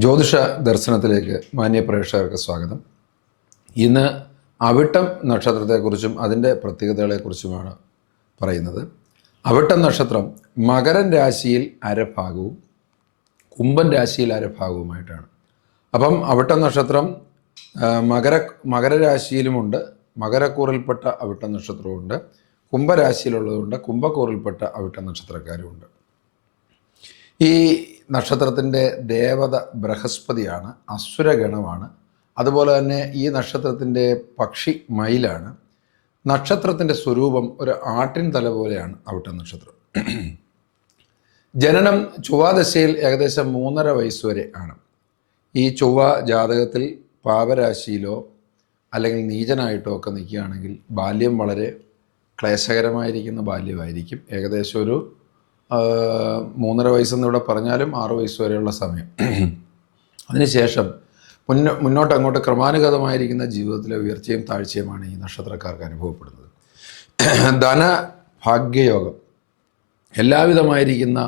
ജ്യോതിഷ ദർശനത്തിലേക്ക് മാന്യ പ്രേക്ഷകർക്ക് സ്വാഗതം. ഇന്ന് അവിട്ടം നക്ഷത്രത്തെക്കുറിച്ചും അതിൻ്റെ പ്രത്യേകതകളെക്കുറിച്ചുമാണ് പറയുന്നത്. അവിട്ടം നക്ഷത്രം മകരൻ രാശിയിൽ അരഭാഗവും കുംഭൻ രാശിയിൽ അരഭാഗവുമായിട്ടാണ്. അപ്പം അവിട്ടം നക്ഷത്രം മകരരാശിയിലുമുണ്ട്, മകരക്കൂറിൽപ്പെട്ട അവിട്ടം നക്ഷത്രവുമുണ്ട്, കുംഭരാശിയിലുള്ളതുകൊണ്ട് കുംഭക്കൂറിൽപ്പെട്ട അവിട്ടം നക്ഷത്രക്കാരുമുണ്ട്. ഈ നക്ഷത്രത്തിൻ്റെ ദേവത ബൃഹസ്പതിയാണ്, അസുരഗണമാണ്. അതുപോലെ തന്നെ ഈ നക്ഷത്രത്തിൻ്റെ പക്ഷി മയിലാണ്. നക്ഷത്രത്തിൻ്റെ സ്വരൂപം ഒരു ആട്ടിൻ തല പോലെയാണ് അവിട്ടം നക്ഷത്രം. ജനനം ചൊവ്വാദശയിൽ ഏകദേശം 3.5 വയസ്സ് വരെ ആണ്. ഈ ചൊവ്വ ജാതകത്തിൽ പാപരാശിയിലോ അല്ലെങ്കിൽ നീചനായിട്ടോ ഒക്കെ നിൽക്കുകയാണെങ്കിൽ ബാല്യം വളരെ ക്ലേശകരമായിരിക്കുന്ന ബാല്യമായിരിക്കും. ഏകദേശം ഒരു 3.5 വയസ്സെന്ന് ഇവിടെ പറഞ്ഞാലും 6 വയസ്സ് വരെയുള്ള സമയം. അതിനുശേഷം മുന്നോട്ട് അങ്ങോട്ട് ക്രമാനുഗതമായിരിക്കുന്ന ജീവിതത്തിലെ ഉയർച്ചയും താഴ്ചയുമാണ് ഈ നക്ഷത്രക്കാർക്ക് അനുഭവപ്പെടുന്നത്. ധന ഭാഗ്യയോഗം, എല്ലാവിധമായിരിക്കുന്ന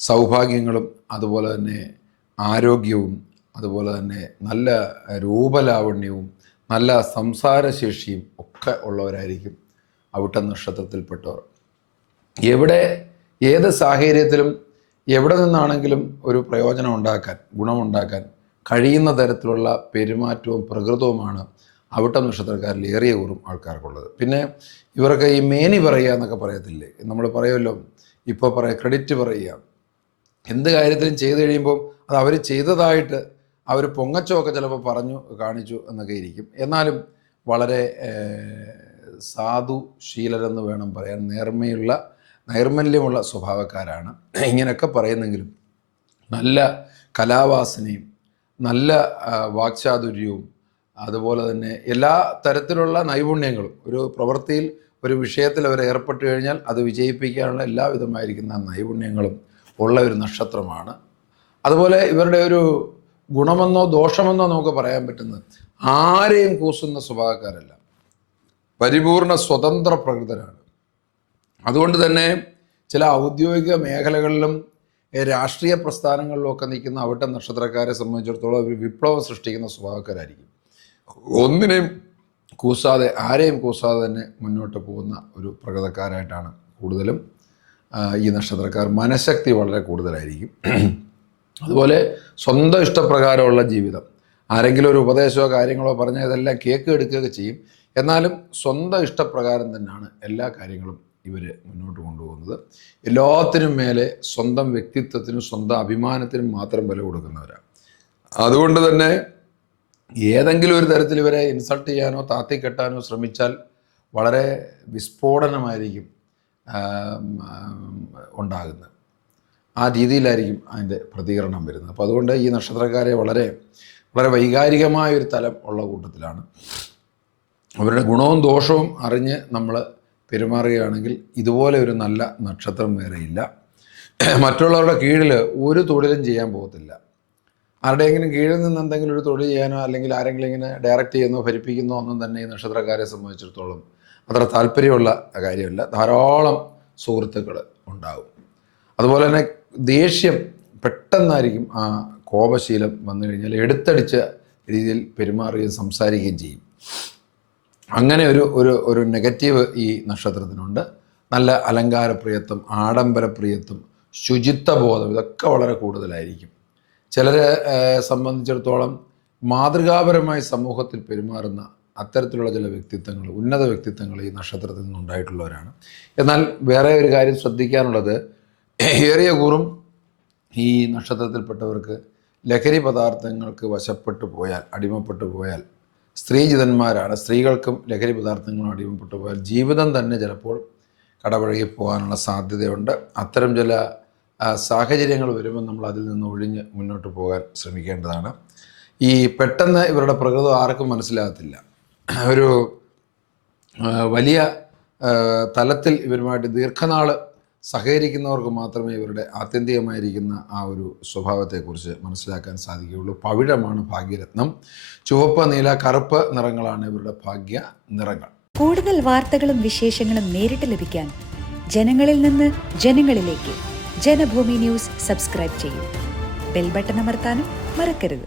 സൗഭാഗ്യങ്ങളും അതുപോലെ തന്നെ ആരോഗ്യവും അതുപോലെ തന്നെ നല്ല രൂപലാവണ്യവും നല്ല സംസാരശേഷിയും ഒക്കെ ഉള്ളവരായിരിക്കും അവിട്ടം നക്ഷത്രത്തിൽപ്പെട്ടവർ. ഏത് സാഹചര്യത്തിലും എവിടെ നിന്നാണെങ്കിലും ഒരു പ്രയോജനം ഉണ്ടാക്കാൻ, ഗുണമുണ്ടാക്കാൻ കഴിയുന്ന തരത്തിലുള്ള പെരുമാറ്റവും പ്രകൃതവുമാണ് അവിട്ടം നക്ഷത്രക്കാരിൽ ഏറിയ കൂറും ആൾക്കാർക്കുള്ളത്. പിന്നെ ഇവർക്ക് ഈ മേനി പറയുക എന്നൊക്കെ പറയത്തില്ലേ, നമ്മൾ പറയുമല്ലോ, ഇപ്പോൾ ക്രെഡിറ്റ് പറയുക. എന്ത് കാര്യത്തിലും ചെയ്തു കഴിയുമ്പോൾ അത് അവർ ചെയ്തതായിട്ട് അവർ പൊങ്ങച്ചമൊക്കെ ചിലപ്പോൾ പറഞ്ഞു കാണിച്ചു എന്നൊക്കെ ഇരിക്കും. എന്നാലും വളരെ സാധുശീലരെന്ന് വേണം പറയാൻ, നൈർമല്യമുള്ള സ്വഭാവക്കാരാണ്. ഇങ്ങനെയൊക്കെ പറയുന്നെങ്കിലും നല്ല കലാവാസനയും നല്ല വാക്ചാതുര്യവും അതുപോലെ തന്നെ എല്ലാ തരത്തിലുള്ള നൈപുണ്യങ്ങളും ഒരു പ്രവൃത്തിയിൽ ഒരു വിഷയത്തിൽ അവർ ഏർപ്പെട്ട് കഴിഞ്ഞാൽ അത് വിജയിപ്പിക്കാനുള്ള എല്ലാവിധമായിരിക്കുന്ന നൈപുണ്യങ്ങളും ഉള്ള ഒരു നക്ഷത്രമാണ്. അതുപോലെ ഇവരുടെ ഒരു ഗുണമെന്നോ ദോഷമെന്നോ നമുക്ക് പറയാൻ പറ്റുന്നത്, ആരെയും കൂസുന്ന സ്വഭാവക്കാരല്ല, പരിപൂർണ സ്വതന്ത്ര പ്രകൃതരാണ്. അതുകൊണ്ട് തന്നെ ചില ഔദ്യോഗിക മേഖലകളിലും രാഷ്ട്രീയ പ്രസ്ഥാനങ്ങളിലും ഒക്കെ നിൽക്കുന്ന അവിട്ടം നക്ഷത്രക്കാരെ സംബന്ധിച്ചിടത്തോളം ഒരു വിപ്ലവം സൃഷ്ടിക്കുന്ന സ്വഭാവക്കാരായിരിക്കും. ഒന്നിനെയും കൂസാതെ, ആരെയും കൂസാതെ തന്നെ മുന്നോട്ട് പോകുന്ന ഒരു പ്രകൃതക്കാരായിട്ടാണ് കൂടുതലും ഈ നക്ഷത്രക്കാർ. മനഃശക്തി വളരെ കൂടുതലായിരിക്കും. അതുപോലെ സ്വന്തം ഇഷ്ടപ്രകാരമുള്ള ജീവിതം, ആരെങ്കിലും ഒരു ഉപദേശമോ കാര്യങ്ങളോ പറഞ്ഞാൽ ഇതെല്ലാം എടുക്കുകയൊക്കെ ചെയ്യും. എന്നാലും സ്വന്തം ഇഷ്ടപ്രകാരം തന്നെയാണ് എല്ലാ കാര്യങ്ങളും ഇവർ മുന്നോട്ട് കൊണ്ടുപോകുന്നത്. എല്ലാത്തിനും മേലെ സ്വന്തം വ്യക്തിത്വത്തിനും സ്വന്തം അഭിമാനത്തിനും മാത്രം വില കൊടുക്കുന്നവരാണ്. അതുകൊണ്ട് തന്നെ ഏതെങ്കിലും ഒരു തരത്തിൽ ഇവരെ ഇൻസൾട്ട് ചെയ്യാനോ താത്തിക്കെട്ടാനോ ശ്രമിച്ചാൽ വളരെ വിസ്ഫോടനമായിരിക്കും ഉണ്ടാകുന്നത്. ആ രീതിയിലായിരിക്കും അതിൻ്റെ പ്രതികരണം വരുന്നത്. അപ്പോൾ അതുകൊണ്ട് ഈ നക്ഷത്രക്കാരെ വളരെ വളരെ വൈകാരികമായൊരു തലം ഉള്ള കൂട്ടത്തിലാണ്. അവരുടെ ഗുണവും ദോഷവും അറിഞ്ഞ് നമ്മൾ പെരുമാറുകയാണെങ്കിൽ ഇതുപോലെ ഒരു നല്ല നക്ഷത്രം വേറെയില്ല. മറ്റുള്ളവരുടെ കീഴിൽ ഒരു തൊഴിലും ചെയ്യാൻ പോകത്തില്ല. ആരുടെയെങ്കിലും കീഴിൽ നിന്ന് എന്തെങ്കിലും ഒരു തൊഴിൽ ചെയ്യാനോ അല്ലെങ്കിൽ ആരെങ്കിലും ഇങ്ങനെ ഡയറക്റ്റ് ചെയ്യുന്നോ ഭരിപ്പിക്കുന്നോ ഒന്നും തന്നെ ഈ നക്ഷത്രക്കാരെ സംബന്ധിച്ചിടത്തോളം അത്ര താല്പര്യമുള്ള കാര്യമല്ല. ധാരാളം സുഹൃത്തുക്കൾ ഉണ്ടാകും. അതുപോലെ തന്നെ ദേഷ്യം പെട്ടെന്നായിരിക്കും, ആ കോപശീലം വന്നു കഴിഞ്ഞാൽ എടുത്തടിച്ച രീതിയിൽ പെരുമാറുകയും സംസാരിക്കുകയും ചെയ്യും. അങ്ങനെ ഒരു നെഗറ്റീവ് ഈ നക്ഷത്രത്തിനുണ്ട്. നല്ല അലങ്കാരപ്രിയത്വം, ആഡംബരപ്രിയത്വം, ശുചിത്വബോധം, ഇതൊക്കെ വളരെ കൂടുതലായിരിക്കും. ചിലരെ സംബന്ധിച്ചിടത്തോളം മാതൃകാപരമായി സമൂഹത്തിൽ പെരുമാറുന്ന അത്തരത്തിലുള്ള ചില വ്യക്തിത്വങ്ങൾ, ഉന്നത വ്യക്തിത്വങ്ങൾ ഈ നക്ഷത്രത്തിൽ നിന്നുണ്ടായിട്ടുള്ളവരാണ്. എന്നാൽ വേറെ ഒരു കാര്യം ശ്രദ്ധിക്കാനുള്ളത്, ഏറിയ കൂറും ഈ നക്ഷത്രത്തിൽപ്പെട്ടവർക്ക് ലഹരി പദാർത്ഥങ്ങൾക്ക് അടിമപ്പെട്ടു പോയാൽ സ്ത്രീജിതന്മാരാണ്. സ്ത്രീകൾക്കും ലഹരി പദാർത്ഥങ്ങളും അടിമപ്പെട്ടു പോയാൽ ജീവിതം തന്നെ ചിലപ്പോൾ കടപഴകി പോകാനുള്ള സാധ്യതയുണ്ട്. അത്തരം ചില സാഹചര്യങ്ങൾ വരുമ്പോൾ നമ്മൾ അതിൽ നിന്ന് ഒഴിഞ്ഞ് മുന്നോട്ട് പോകാൻ ശ്രമിക്കേണ്ടതാണ്. ഈ പെട്ടെന്ന് ഇവരുടെ പ്രകൃതം ആർക്കും മനസ്സിലാകത്തില്ല. ഒരു വലിയ തലത്തിൽ ഇവരുമായിട്ട് ദീർഘനാൾ സഹകരിക്കുന്നവർക്ക് മാത്രമേ ഇവരുടെ ആത്യന്തികമായിരിക്കുന്ന ആ ഒരു സ്വഭാവത്തെക്കുറിച്ച് മനസ്സിലാക്കാൻ സാധിക്കുകയുള്ളൂ. പവിഴമാണ് ഭാഗ്യരത്നം. ചുവപ്പ്, നീല, കറുപ്പ് നിറങ്ങളാണ് ഇവരുടെ ഭാഗ്യ നിറങ്ങൾ. കൂടുതൽ വാർത്തകളും വിശേഷങ്ങളും നേരിട്ട് ലഭിക്കാൻ ജനങ്ങളിൽ നിന്ന് ജനങ്ങളിലേക്ക് ജനഭൂമി ന്യൂസ് സബ്സ്ക്രൈബ് ചെയ്യൂ. ബെൽ ബട്ടൺ അമർത്താനും മറക്കരുത്.